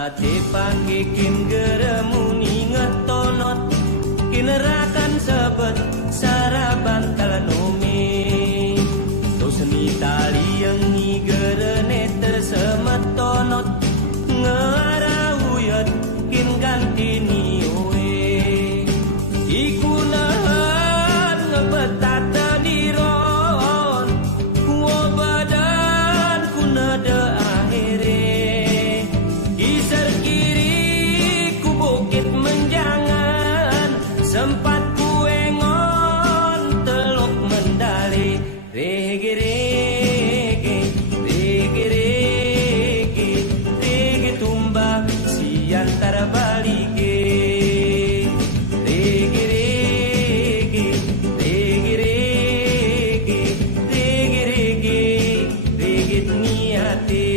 ate pangkikin geremuni ngetonot kinerakan sebet sarapan talanome to seni tali yang gerene tersemetonot ngarauyat kin ganti niwe iku nahan ngebetata diron kuo badan kunada akhire kisar kiri ku bukit menjangan sempat ku engon teluk mendali rege rege rege rege rege tumba siantara balige rege rege rege rege rege rege rege niate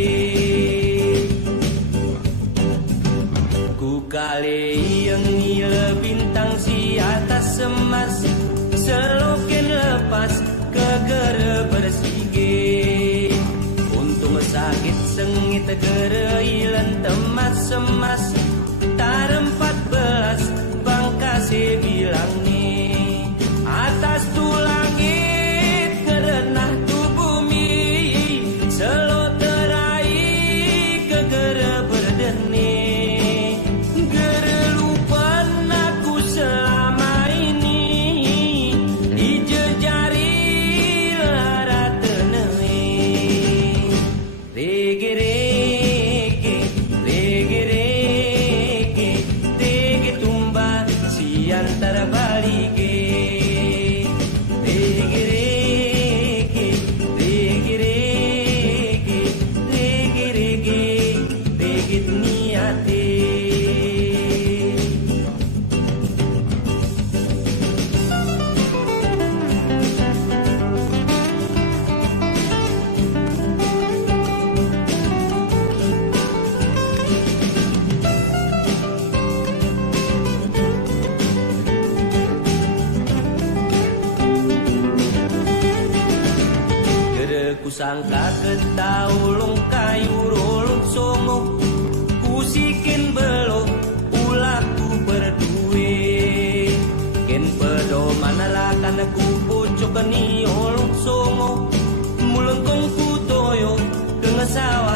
ku kale yang nila bintang si atas semas seloken lepas kegere bersige untung sakit sengit gere ilan temas semas tar 14 bangkase bilang nih atas tu langit kerenah tu bumi selo terai kegere berdeni gere lupan aku selama ini dijejari lara tenei rege rege rege rege rege tumba siantara balige rege rege rege rege rege rege rege niate kusangka ketaulung kayu rolung songo kusikin belok ulaku berdue ken pedo manalakan ku pocok ni olung songo mulengkong ku toyo kengesawa